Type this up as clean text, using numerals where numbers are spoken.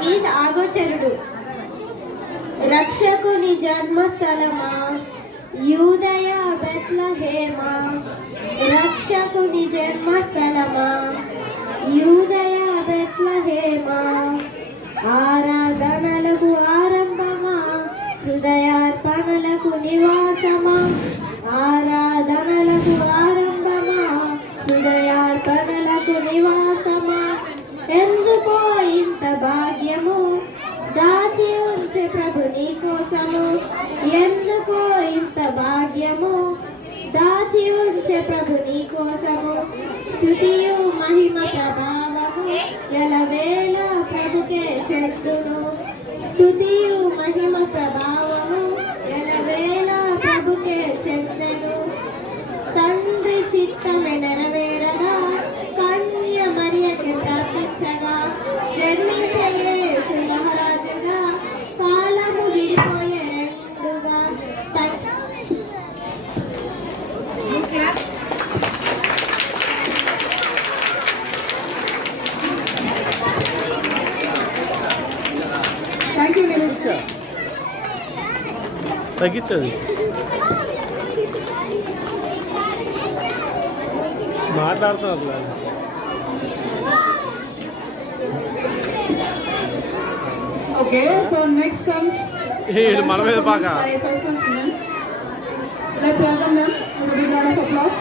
Means ఆగోచరుడు. రక్షకుని జన్మస్థలమా యూదయ బెత్లెహేమా, రక్షకుని జన్మస్థలమా యూదయ బెత్లెహేమా, ఆరాధనలకు ఆరంభమా హృదయార్పణలకు నివాసమా, ఆరాధనలకు ఆరంభమా హృదయార్పణలకు నివాసమా, ఎందుకో ఇంత భాగ్యము దాచి ఉంచే ప్రభు నీ కోసము, ఎందుకో ఇంత భాగ్యము దాచి ఉంచే ప్రభు నీ కోసము, స్తుతియు మహిమ ప్రభావము ఎలవేళ ప్రభుకే చెట్టును, స్తుతియు మహిమ ప్రభావము ఎలవేళ ప్రభుకే చెట్టెను, తండ్రి చిత్తమే నెరవేరగా కన్య మరియకి ప్రార్థించగా, జన్మించే యేసు మహారాజుగా కాలము విడిపోయే రెండుగా. Thank you minister. తగ్గించదు మాట్లాడుతున్నా. ఓకే, సో నెక్స్ట్ కమ్స్ మన మీద బాగా Let's welcome them with a big round of applause.